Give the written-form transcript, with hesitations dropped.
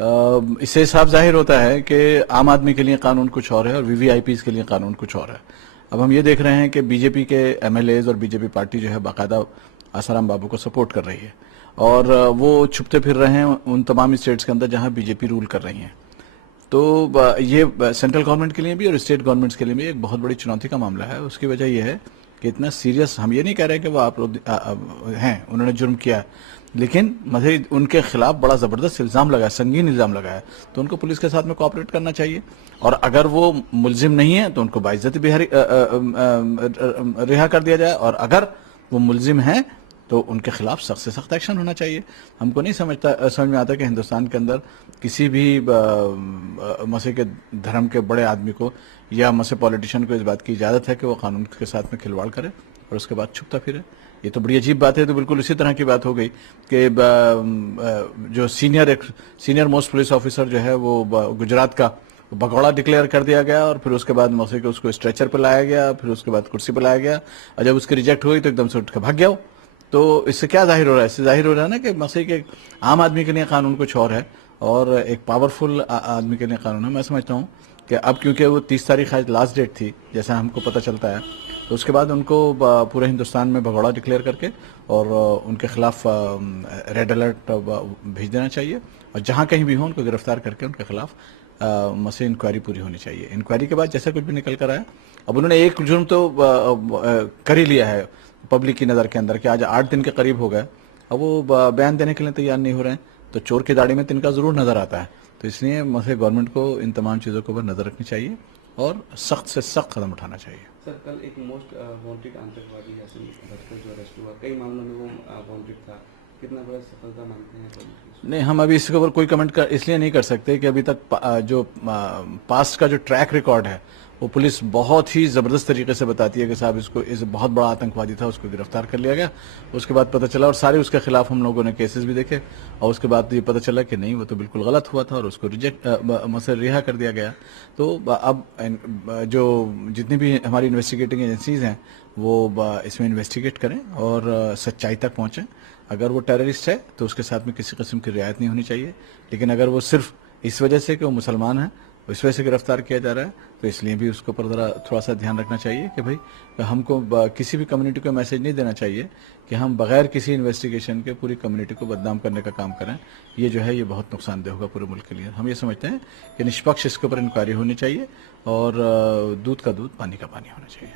इससे साफ जाहिर होता है कि आम आदमी के लिए कानून कुछ और है और वीवीआईपीज के लिए कानून कुछ और है। अब हम ये देख रहे हैं कि बीजेपी के एमएलएज और बीजेपी पार्टी जो है बाकायदा आसाराम बाबू को सपोर्ट कर रही है और वो छुपते फिर रहे हैं उन तमाम स्टेट्स के अंदर जहां बीजेपी रूल कर रही है। तो ये सेंट्रल गवर्नमेंट के लिए भी और स्टेट गवर्नमेंट्स के लिए भी एक बहुत बड़ी चुनौती का मामला है। उसकी वजह यह है कि इतना सीरियस, हम ये नहीं कह रहे कि वो आप लोग हैं, उन्होंने जुर्म किया, लेकिन मज़ीद उनके खिलाफ बड़ा ज़बरदस्त इल्ज़ाम लगा है, संगीन इल्ज़ाम लगा है, तो उनको पुलिस के साथ में कोऑपरेट करना चाहिए। और अगर वो मुलजिम नहीं है तो उनको बाइज्जती भी रिहा कर दिया जाए, और अगर वो मुलजिम हैं तो उनके खिलाफ सख्त से सख्त एक्शन होना चाहिए। हमको नहीं समझ में आता कि हिंदुस्तान के अंदर किसी भी मसीह के धर्म के बड़े आदमी को या मसीह पॉलिटिशियन को इस बात की इजाज़त है कि वो कानून के साथ में खिलवाड़ करे और उसके बाद छुपता फिरे। ये तो बड़ी अजीब बात है। तो बिल्कुल इसी तरह की बात हो गई कि जो सीनियर मोस्ट पुलिस ऑफिसर जो है वो गुजरात का भगौड़ा डिक्लेयर कर दिया गया और फिर उसके बाद मौके को उसको स्ट्रेचर पे लाया गया, फिर उसके बाद कुर्सी पे लाया गया, और जब उसकी रिजेक्ट हुई तो एकदम से उठ के भाग गया। तो इससे क्या जाहिर हो रहा है? इससे जाहिर हो रहा है ना कि मसीह के आम आदमी के लिए कानून कुछ और है और एक पावरफुल आदमी के लिए कानून है। मैं समझता हूँ कि अब क्योंकि वो 30 तारीख आज लास्ट डेट थी जैसा हमको पता चलता है, तो उसके बाद उनको पूरे हिंदुस्तान में भगौड़ा डिक्लेयर करके और उनके खिलाफ रेड अलर्ट भेज देना चाहिए, और जहाँ कहीं भी हो उनको गिरफ्तार करके उनके खिलाफ मसीह इंक्वायरी पूरी होनी चाहिए। इंक्वायरी के बाद जैसा कुछ भी निकल कर आया, अब उन्होंने एक जुर्म तो कर ही लिया है पब्लिक की नज़र के अंदर कि आज 8 दिन के करीब हो गए, अब वो बयान देने के लिए तैयार नहीं हो रहे हैं, तो चोर की दाढ़ी में तिनका ज़रूर नज़र आता है। तो इसलिए मसीह गवर्नमेंट को इन तमाम चीज़ों के ऊपर नज़र रखनी चाहिए और सख्त से सख्त कदम उठाना चाहिए। सर, कल एक मोस्ट वांटेड आतंकवादी हसन भटकल जो अरेस्ट हुआ, कई मामलों में वो वांटेड था, कितना बड़ा सफलता मानते हैं? नहीं, हम अभी इसके ऊपर कोई कमेंट इसलिए नहीं कर सकते कि अभी तक जो पास्ट का जो ट्रैक रिकॉर्ड है वो पुलिस बहुत ही ज़बरदस्त तरीके से बताती है कि साहब इसको इस बहुत बड़ा आतंकवादी था, उसको गिरफ्तार कर लिया गया। उसके बाद पता चला, और सारे उसके खिलाफ हम लोगों ने केसेस भी देखे, और उसके बाद ये पता चला कि नहीं, वो तो बिल्कुल गलत हुआ था और उसको रिहा कर दिया गया। तो अब जो जितनी भी हमारी इन्वेस्टिगेटिंग एजेंसीज हैं वो इसमें इन्वेस्टिगेट करें और सच्चाई तक पहुँचें। अगर वो टेररिस्ट है तो उसके साथ में किसी किस्म की रियायत नहीं होनी चाहिए, लेकिन अगर वो सिर्फ इस वजह से कि वो मुसलमान है इस वजह से गिरफ्तार किया जा रहा है, तो इसलिए भी उसके ऊपर ज़रा थोड़ा सा ध्यान रखना चाहिए कि भाई हमको किसी भी कम्युनिटी को मैसेज नहीं देना चाहिए कि हम बगैर किसी इन्वेस्टिगेशन के पूरी कम्युनिटी को बदनाम करने का काम करें। ये जो है ये बहुत नुकसानदेह होगा पूरे मुल्क के लिए। हम ये समझते हैं कि निष्पक्ष इसके ऊपर इंक्वायरी होनी चाहिए और दूध का दूध पानी का पानी होना चाहिए।